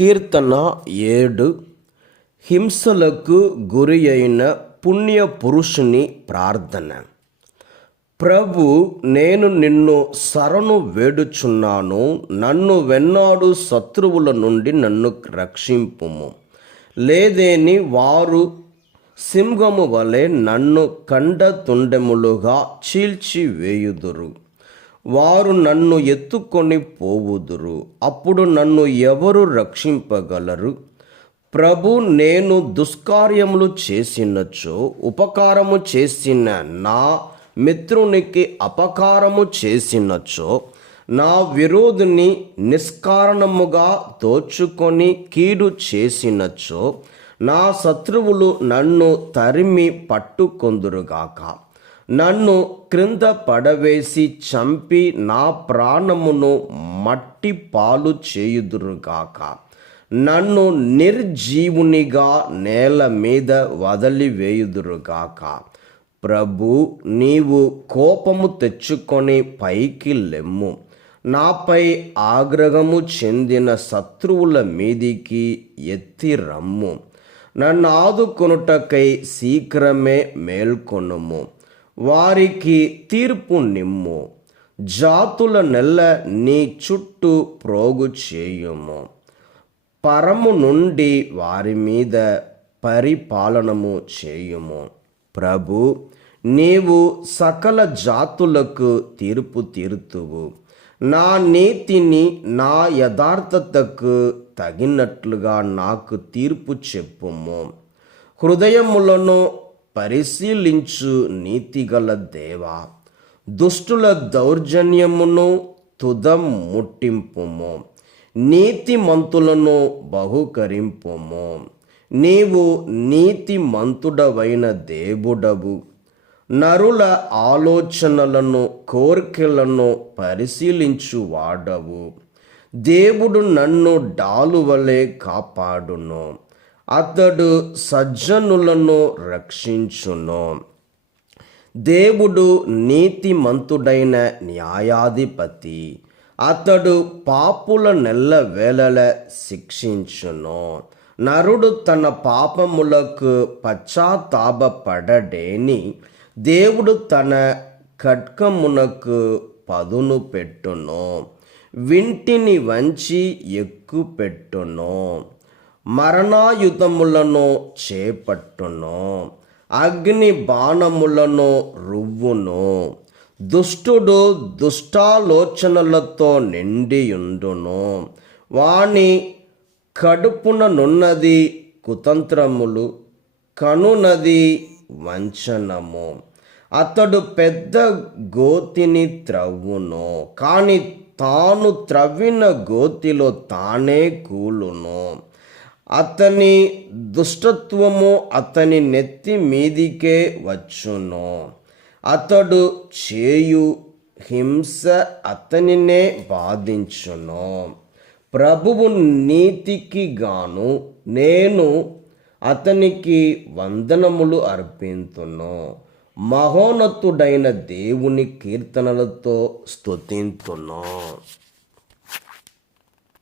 కీర్తన 7. హింసలకు గురి అయిన పుణ్య పురుషుని ప్రార్థన. ప్రభు, నేను నిన్ను శరణు వేడుచున్నాను. నన్ను వెన్నాడు శత్రువుల నుండి నన్ను రక్షింపుము. లేదేని వారు సింహము వలె నన్ను కండ తుండెములుగా చీల్చివేయుదురు. వారు నన్ను ఎత్తుకొని పోవుదురు. అప్పుడు నన్ను ఎవరు రక్షింపగలరు? ప్రభు, నేను దుష్కార్యములు చేసినచో, ఉపకారము చేసిన నా మిత్రునికి అపకారము చేసినచో, నా విరోధిని నిష్కారణముగా దోచుకొని కీడు చేసినచో, నా శత్రువులు నన్ను తరిమి పట్టుకొందురుగాక. నన్ను క్రింద పడవేసి చంపి నా ప్రాణమును మట్టి పాలు చేయుదురుగాక. నన్ను నిర్జీవునిగా నేల మీద వదిలివేయుదురుగాక. ప్రభు, నీవు కోపము తెచ్చుకొని పైకి లెమ్ము. నాపై ఆగ్రహము చెందిన శత్రువుల మీదికి ఎత్తి రమ్ము. నన్ను ఆదుకొనుటకై శీఘ్రమే మేల్కొనుము. వారికి తీర్పు నిమ్ము. జాతుల నెల్ల నీ చుట్టూ ప్రోగు చేయుము. పరము నుండి వారి మీద పరిపాలనము చేయుము. ప్రభు, నీవు సకల జాతులకు తీర్పు తీర్తువు. నా నీతిని, నా యథార్థతకు తగినట్లుగా నాకు తీర్పు చెప్పుము. హృదయములను పరిశీలించు నీతిగల దేవా, దుష్టుల దౌర్జన్యమును తుదం ముట్టింపుము. నీతిమంతులను బహుకరింపుము. నీవు నీతిమంతుడవైన దేవుడవు. నరుల ఆలోచనలను, కోర్కెలను పరిశీలించువాడవు. దేవుడు నన్ను డాలువలే కాపాడును. అతడు సజ్జనులను రక్షించును. దేవుడు నీతిమంతుడైన న్యాయాధిపతి. అతడు పాపుల నెల్లవేళల శిక్షించును. నరుడు తన పాపములకు పశ్చాత్తాపపడడేని దేవుడు తన ఖడ్గమునకు పదును పెట్టును. వింటిని వంచి ఎక్కుపెట్టును. మరణాయుధములను చేపట్టును. అగ్ని బాణములను రువ్వును. దుష్టుడు దుష్టాలోచనలతో నిండియుండును. వాని కడుపుననున్నది కుతంత్రములు, కనునది వంచనము. అతడు పెద్ద గోతిని త్రవ్వును, కానీ తాను త్రవ్విన గోతిలో తానే కూలును. అతని దుష్టత్వము అతని నెత్తి మీదికే వచ్చును. అతడు చేయు హింస అతనినే బాధించును. ప్రభువు నీతికి గాను నేను అతనికి వందనములు అర్పింతును. మహోన్నతుడైన దేవుని కీర్తనలతో స్తుతింతును.